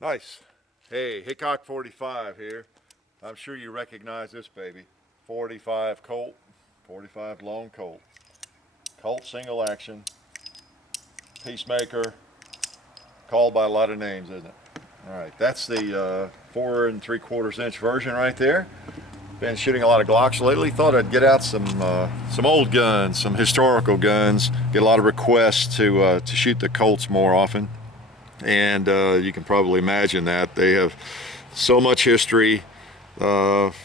Nice. Hey, Hickok 45 here. I'm sure you recognize this baby. 45 Colt, 45 long Colt. Colt single action, peacemaker, called by a lot of names, isn't it? All right, that's the 4 3/4 inch version right there. Been shooting a lot of Glocks lately. Thought I'd get out some old guns, some historical guns. Get a lot of requests to shoot the Colts more often, and you can probably imagine that they have so much history.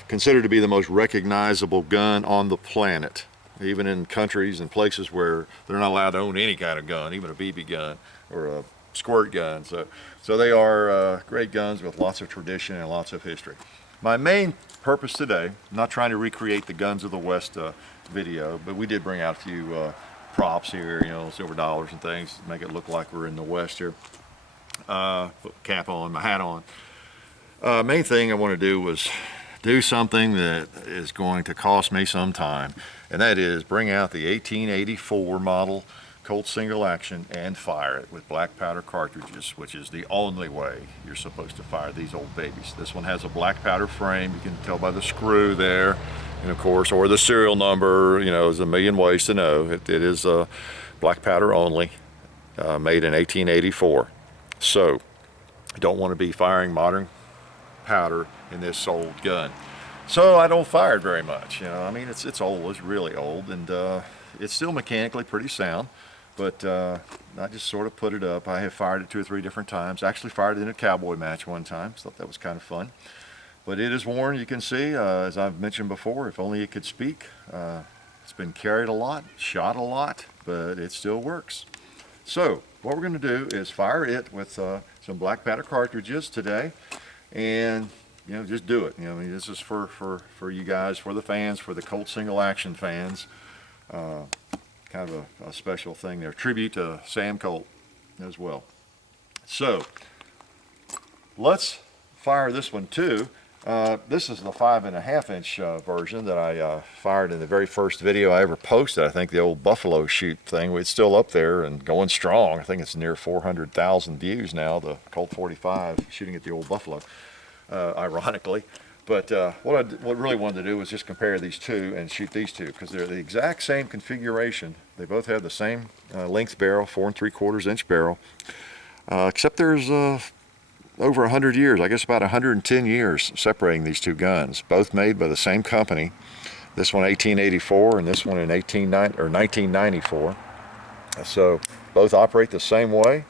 Considered to be the most recognizable gun on the planet, even in countries and places where they're not allowed to own any kind of gun, even a BB gun or a squirt gun. So they are great guns with lots of tradition and lots of history. My main purpose today, I'm not trying to recreate the Guns of the West video, but we did bring out a few props here, you know, silver dollars and things, to make it look like we're in the West here. Put cap on, my hat on. Main thing I want to do was do something that is going to cost me some time, and that is bring out the 1884 model Colt single action and fire it with black powder cartridges, which is the only way you're supposed to fire these old babies. This one has a black powder frame, you can tell by the screw there, and of course, or the serial number, you know, there's a million ways to know. It is black powder only, made in 1884. So, I don't want to be firing modern powder in this old gun, so I don't fire it very much. You know, I mean, it's old, it's really old, and it's still mechanically pretty sound, but I just sort of put it up. I have fired it 2 or 3 different times. Actually fired it in a cowboy match one time, so that was kind of fun. But it is worn, you can see, as I've mentioned before. If only it could speak. It's been carried a lot, shot a lot, but it still works. So what we're going to do is fire it with some black powder cartridges today, and you know, just do it. You know, I mean, this is for you guys, for the fans, for the Colt single action fans. Kind of a special thing there, tribute to Sam Colt as well. So let's fire this one too. This is the 5.5-inch version that I fired in the very first video I ever posted. I think the old Buffalo shoot thing. It's still up there and going strong. I think it's near 400,000 views now, the Colt 45 shooting at the old Buffalo, ironically. But what I really wanted to do was just compare these two and shoot these two, because they're the exact same configuration. They both have the same length barrel, 4 3/4-inch barrel, except there's over 100 years, I guess about 110 years separating these two guns, both made by the same company. This one 1884 and this one in 1994. So both operate the same way.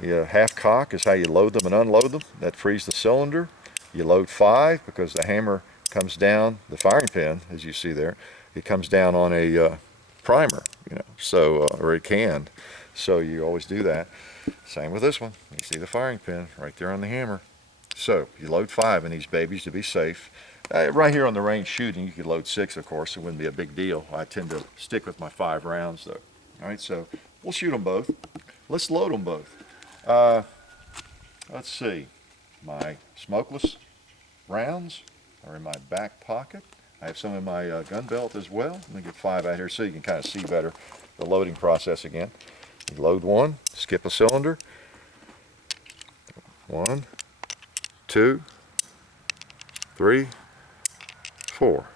You half cock is how you load them and unload them. That frees the cylinder. You load 5 because the hammer comes down, the firing pin, as you see there, it comes down on a primer, you know, so or it can. So you always do that. Same with this one. You see the firing pin right there on the hammer. So you load 5 in these babies to be safe. Right here on the range shooting, you could load 6, of course. It wouldn't be a big deal. I tend to stick with my 5 rounds, though. All right, so we'll shoot them both. Let's load them both. Let's see. My smokeless rounds are in my back pocket. I have some in my gun belt as well. Let me get 5 out here so you can kind of see better the loading process again. You load 1, skip a cylinder. 1, 2, 3, 4.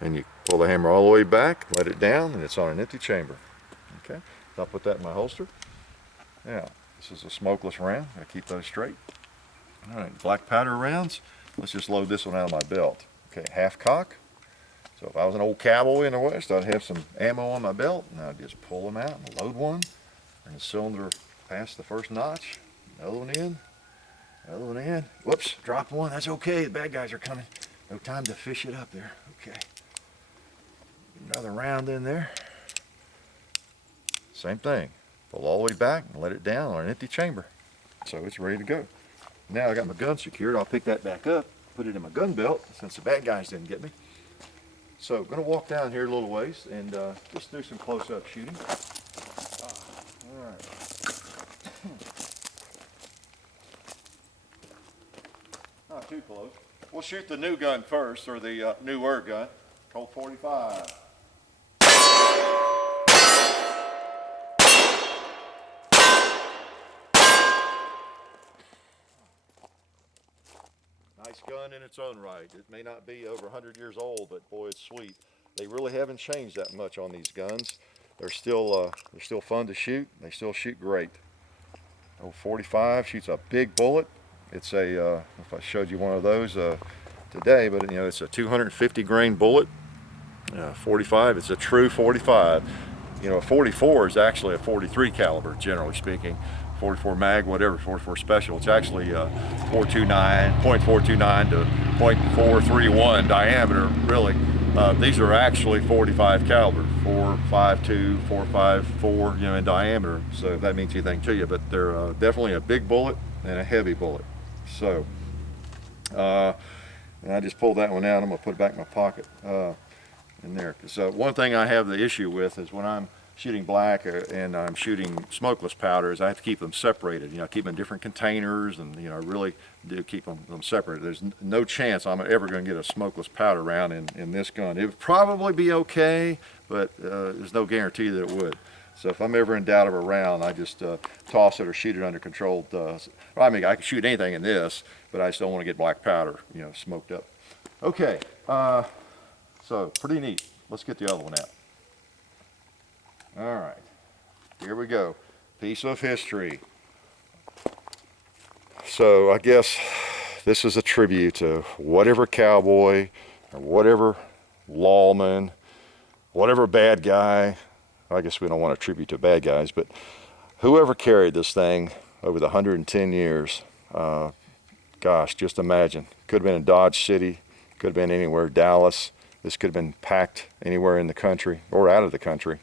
And you pull the hammer all the way back, let it down, and it's on an empty chamber. Okay, so I'll put that in my holster. Now, this is a smokeless round. I keep those straight. All right, black powder rounds. Let's just load this one out of my belt. Okay, half cock. So if I was an old cowboy in the West, I'd have some ammo on my belt, and I'd just pull them out and load one. Bring the cylinder past the first notch. Another one in. Another one in. Whoops, dropped one. That's okay. The bad guys are coming. No time to fish it up there. Okay. Another round in there. Same thing. Pull all the way back and let it down on an empty chamber. So it's ready to go. Now I got my gun secured. I'll pick that back up, put it in my gun belt since the bad guys didn't get me. So I'm going to walk down here a little ways and just do some close-up shooting. All right. Not too close. We'll shoot the new gun first, or the newer gun, Colt 45. Nice gun in its own right. It may not be over 100 years old, but boy, it's sweet. They really haven't changed that much on these guns. They're still fun to shoot. They still shoot great. Oh, 45 shoots a big bullet. It's a, if I showed you one of those today, but you know, it's a 250 grain bullet. 45, it's a true 45. You know, a 44 is actually a 43 caliber, generally speaking. 44 mag, whatever, 44 special. It's actually 429, .429 to .431 diameter, really. These are actually 45 caliber, 4.52, 4.54, you know, in diameter. So if that means anything to you, but they're definitely a big bullet and a heavy bullet. So, and I just pulled that one out. I'm gonna put it back in my pocket in there. So one thing I have the issue with is when I'm shooting black and I'm shooting smokeless powders, I have to keep them separated. You know, keep them in different containers, and you know, really do keep them separated. There's no chance I'm ever going to get a smokeless powder round in this gun. It would probably be okay, but there's no guarantee that it would. So if I'm ever in doubt of a round, I just toss it or shoot it under controlled. I mean, I can shoot anything in this, but I just don't want to get black powder, you know, smoked up. Okay, so pretty neat. Let's get the other one out. All right, here we go. Piece of history. So I guess this is a tribute to whatever cowboy or whatever lawman, whatever bad guy. I guess we don't want to tribute to bad guys, but whoever carried this thing over the 110 years, gosh, just imagine. Could have been in Dodge City, could have been anywhere, Dallas. This could have been packed anywhere in the country or out of the country.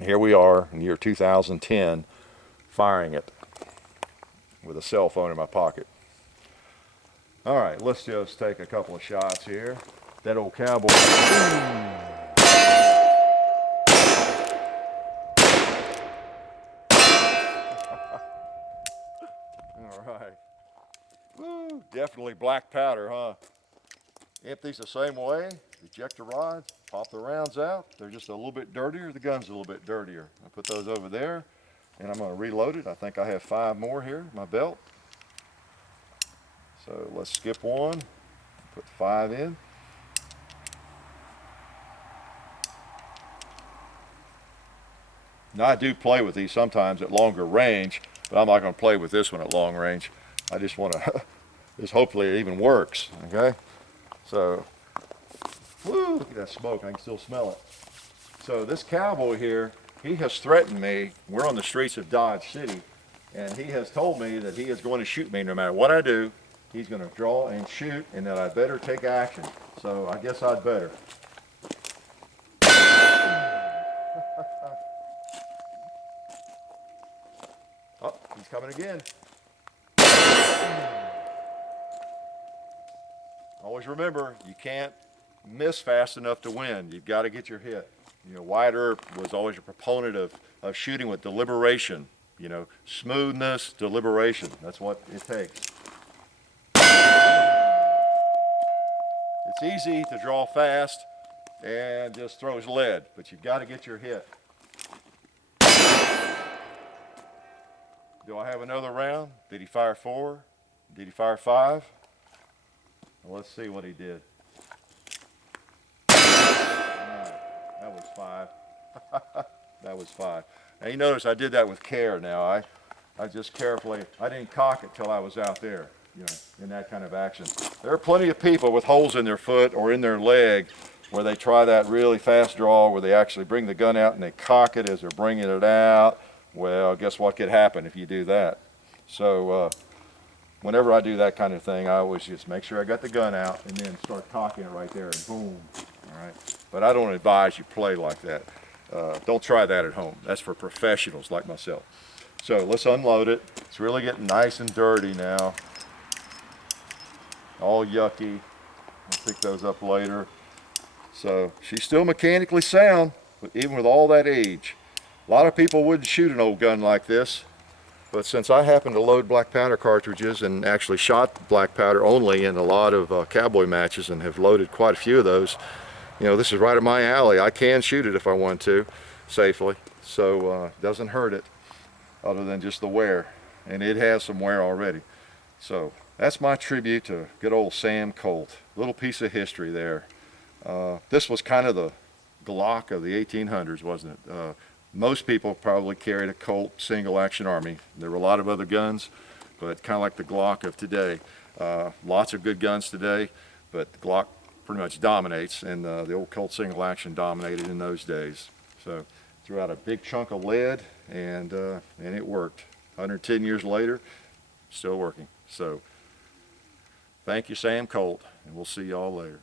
Here we are in the year 2010, firing it with a cell phone in my pocket. All right, let's just take a couple of shots here. That old cowboy. All right. Woo, definitely black powder, huh? Empties the same way. Ejector rods, pop the rounds out. They're just a little bit dirtier. The gun's a little bit dirtier. I put those over there, and I'm going to reload it. I think I have 5 more here in my belt. So let's skip one. Put 5 in. Now I do play with these sometimes at longer range, but I'm not going to play with this one at long range. I just want to, just hopefully it even works, okay? So, woo, look at that smoke, I can still smell it. So this cowboy here, he has threatened me. We're on the streets of Dodge City, and he has told me that he is going to shoot me no matter what I do. He's going to draw and shoot, and that I better take action. So I guess I'd better. Oh, he's coming again. Always remember, you can't miss fast enough to win. You've got to get your hit. You know, Wyatt Earp was always a proponent of shooting with deliberation. You know, smoothness, deliberation. That's what it takes. It's easy to draw fast and just throws lead, but you've got to get your hit. Do I have another round? Did he fire 4? Did he fire 5? Well, let's see what he did. That was 5. That was 5. Now you notice I did that with care now. I just carefully, I didn't cock it till I was out there, you know, in that kind of action. There are plenty of people with holes in their foot or in their leg where they try that really fast draw where they actually bring the gun out and they cock it as they're bringing it out. Well, guess what could happen if you do that? So whenever I do that kind of thing, I always just make sure I got the gun out and then start cocking it right there and boom. All right. But I don't advise you play like that. Don't try that at home. That's for professionals like myself. So let's unload it. It's really getting nice and dirty now. All yucky. I'll pick those up later. So she's still mechanically sound, but even with all that age. A lot of people wouldn't shoot an old gun like this, but since I happen to load black powder cartridges and actually shot black powder only in a lot of cowboy matches and have loaded quite a few of those, you know, this is right up my alley. I can shoot it if I want to, safely, so it doesn't hurt it, other than just the wear, and it has some wear already. So that's my tribute to good old Sam Colt. Little piece of history there. This was kind of the Glock of the 1800s, wasn't it? Most people probably carried a Colt single action army. There were a lot of other guns, but kind of like the Glock of today. Lots of good guns today, but the Glock pretty much dominates, and the old Colt single action dominated in those days. So threw out a big chunk of lead, and it worked. 110 years later, still working. So thank you, Sam Colt, and we'll see y'all later.